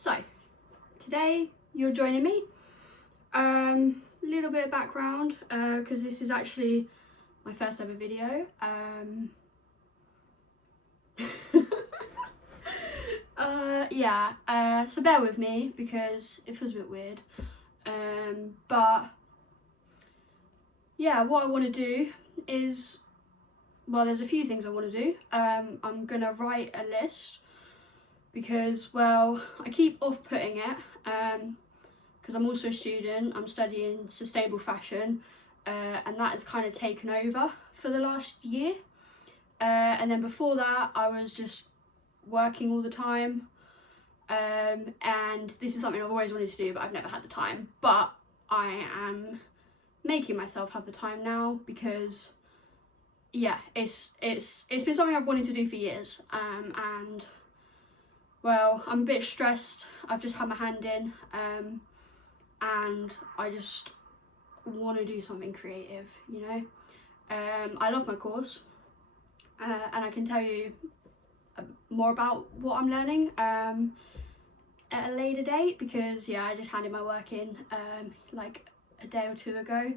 So, today you're joining me. Little bit of background, because this is actually my first ever video. So bear with me because it feels a bit weird. But yeah, what I want to do is, well, there's a few things I want to do. I'm gonna write a list because, well, I keep off-putting it because I'm also a student. I'm studying sustainable fashion, and that has kind of taken over for the last year. And then before that, I was just working all the time. And this is something I've always wanted to do, but I've never had the time. But I am making myself have the time now because, yeah, it's been something I've wanted to do for years. And well, I'm a bit stressed. I've just had my hand in, and I just want to do something creative, you know. I love my course, and I can tell you more about what I'm learning at a later date because, yeah, I just handed my work in like a day or two ago,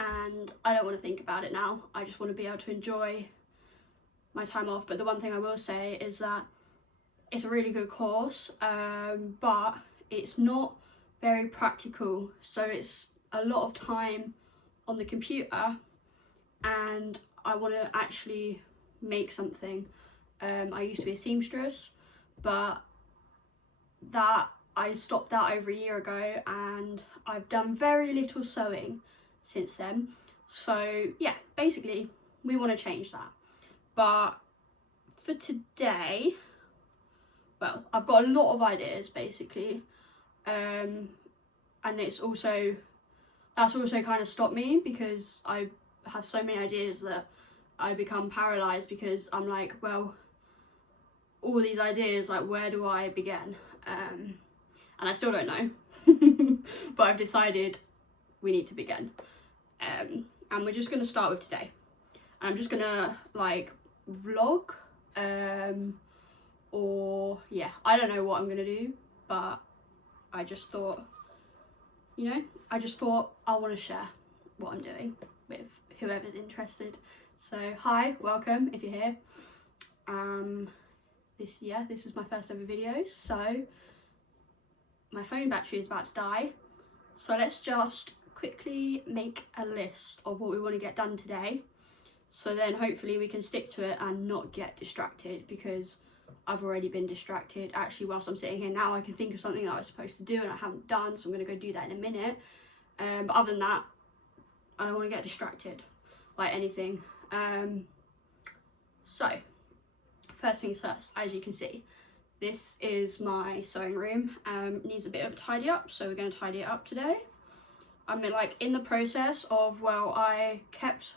and I don't want to think about it now. I just want to be able to enjoy my time off. But the one thing I will say is that it's a really good course, but it's not very practical, so it's a lot of time on the computer, and I want to actually make something. I used to be a seamstress, but I stopped that over a year ago, and I've done very little sewing since then. So yeah, basically we want to change that. But for today, well, I've got a lot of ideas basically, and that's also kind of stopped me because I have so many ideas that I become paralysed because I'm like, well, all these ideas, like, where do I begin? And I still don't know, but I've decided we need to begin. And we're just going to start with today. I'm just going to like vlog, or yeah, I don't know what I'm going to do, but I just thought, you know, I want to share what I'm doing with whoever's interested. So hi, welcome if you're here. This is my first ever video, so my phone battery is about to die. So let's just quickly make a list of what we want to get done today. So then hopefully we can stick to it and not get distracted, because I've already been distracted. Actually, whilst I'm sitting here now, I can think of something that I was supposed to do and I haven't done, so I'm going to go do that in a minute. But other than that, I don't want to get distracted by anything. So first things first, as you can see, this is my sewing room. Needs a bit of a tidy up, so we're going to tidy it up today. I'm like in the process of, well, I kept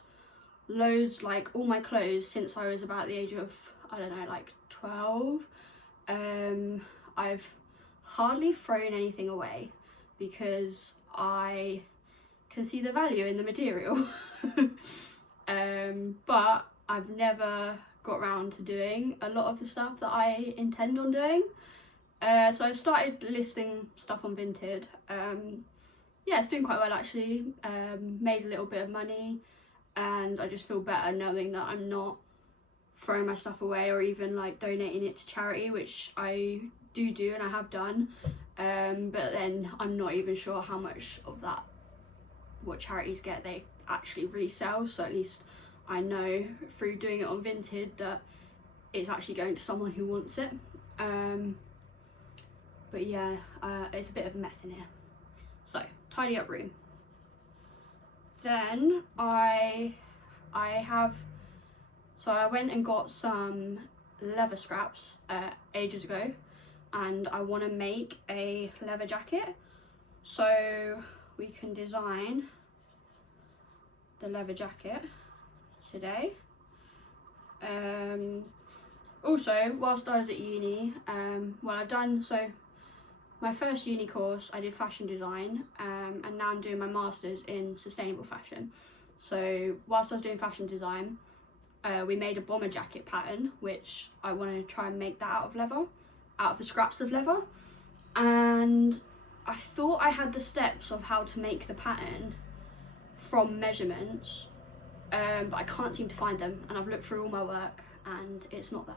loads, like all my clothes since I was about the age of, I don't know, like 12. I've hardly thrown anything away because I can see the value in the material. But I've never got around to doing a lot of the stuff that I intend on doing. So I started listing stuff on Vinted. Yeah, it's doing quite well actually. Made a little bit of money, and I just feel better knowing that I'm not throwing my stuff away or even like donating it to charity, which I do and I have done. But then I'm not even sure how much of that, what charities get, they actually resell. So at least I know through doing it on Vinted that it's actually going to someone who wants it. But yeah, it's a bit of a mess in here. So tidy up room. Then I went and got some leather scraps ages ago, and I want to make a leather jacket, so we can design the leather jacket today. Also, whilst I was at uni, so my first uni course I did fashion design, and now I'm doing my master's in sustainable fashion. So whilst I was doing fashion design, we made a bomber jacket pattern, which I want to try and make that out of leather, out of the scraps of leather. and I thought I had the steps of how to make the pattern from measurements, but I can't seem to find them, and I've looked through all my work and it's not there.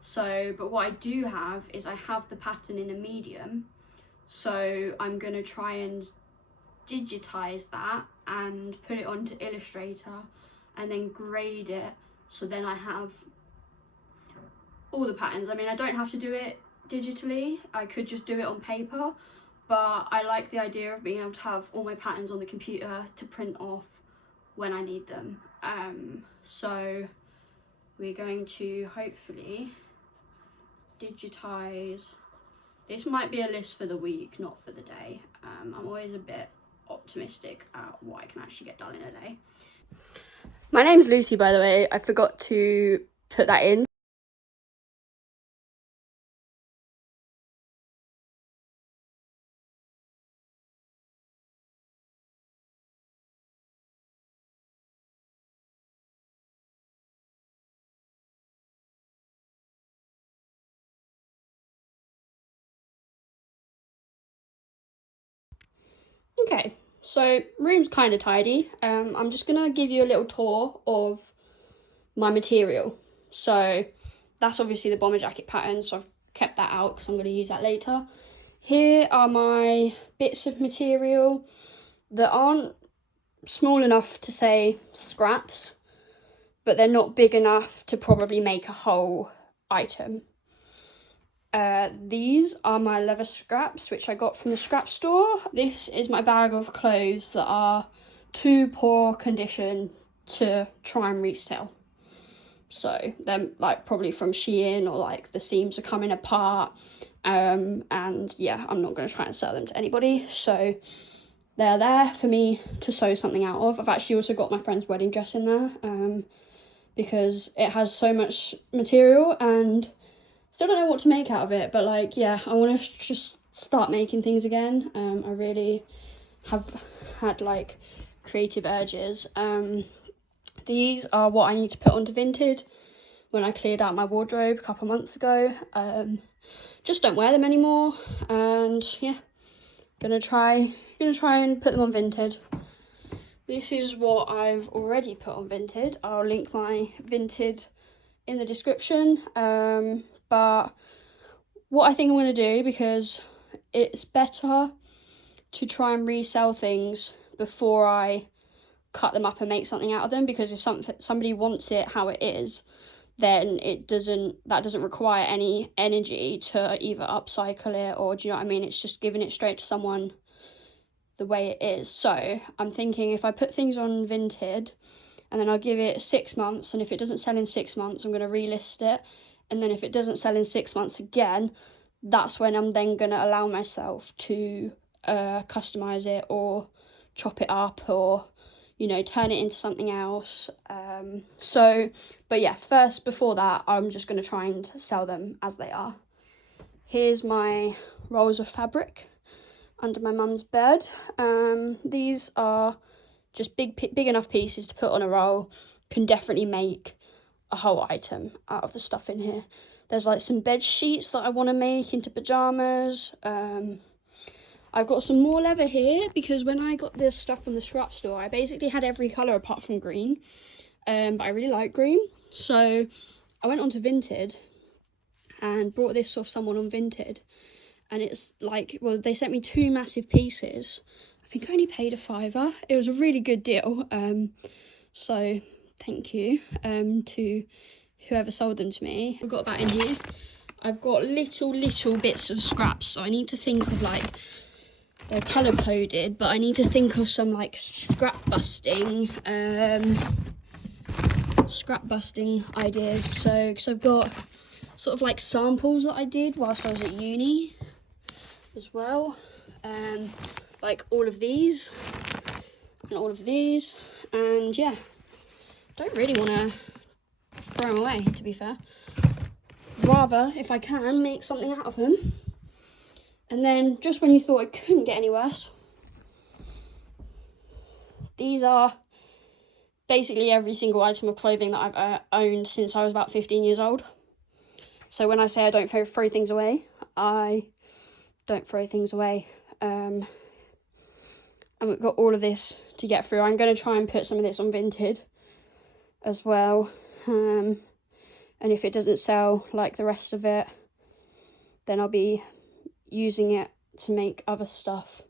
So, but what I do have is I have the pattern in a medium, so I'm going to try and digitize that and put it onto Illustrator and then grade it, so then I have all the patterns. I mean, I don't have to do it digitally, I could just do it on paper, but I like the idea of being able to have all my patterns on the computer to print off when I need them. So we're going to hopefully digitize. This might be a list for the week, not for the day. I'm always a bit optimistic at what I can actually get done in a day. My name's Lucy, by the way. I forgot to put that in. Okay, so room's kind of tidy. I'm just gonna give you a little tour of my material. So that's obviously the bomber jacket pattern, so I've kept that out because I'm going to use that later. Here are my bits of material that aren't small enough to say scraps, but they're not big enough to probably make a whole item. These are my leather scraps, which I got from the scrap store. This is my bag of clothes that are too poor condition to try and resell. So they're like probably from Shein, or like the seams are coming apart. And yeah, I'm not going to try and sell them to anybody. So they're there for me to sew something out of. I've actually also got my friend's wedding dress in there, because it has so much material and still don't know what to make out of it. But like, yeah, I want to just start making things again. I really have had like creative urges. These are what I need to put onto Vinted when I cleared out my wardrobe a couple months ago. Just don't wear them anymore, and yeah, gonna try and put them on Vinted. This is what I've already put on Vinted. I'll link my Vinted in the description. But what I think I'm gonna do, because it's better to try and resell things before I cut them up and make something out of them, because if somebody wants it how it is, then that doesn't require any energy to either upcycle it, or do you know what I mean? It's just giving it straight to someone the way it is. So I'm thinking if I put things on Vinted and then I'll give it 6 months, and if it doesn't sell in 6 months, I'm going to relist it, and then if it doesn't sell in 6 months again, that's when I'm then going to allow myself to customize it or chop it up, or you know, turn it into something else. But yeah, first, before that, I'm just going to try and sell them as they are. Here's my rolls of fabric under my mum's bed. These are just big enough pieces to put on a roll. Can definitely make a whole item out of the stuff in here. There's like some bed sheets that I want to make into pajamas. I've got some more leather here, because when I got this stuff from the scrap store, I basically had every colour apart from green. But I really like green. So I went onto Vinted and bought this off someone on Vinted. And it's like, well, they sent me 2 massive pieces. I think I only paid £5. It was a really good deal. So thank you to whoever sold them to me. I've got that in here. I've got little bits of scraps. So I need to think of like, they're colour coded, but I need to think of some like scrap busting ideas. So, because I've got sort of like samples that I did whilst I was at uni as well. Like all of these and all of these, and yeah, don't really want to throw them away, to be fair. Rather, if I can, make something out of them. And then, just when you thought it couldn't get any worse, these are basically every single item of clothing that I've owned since I was about 15 years old. So when I say I don't throw things away, I don't throw things away. And we've got all of this to get through. I'm going to try and put some of this on Vinted as well. And if it doesn't sell like the rest of it, then I'll be using it to make other stuff.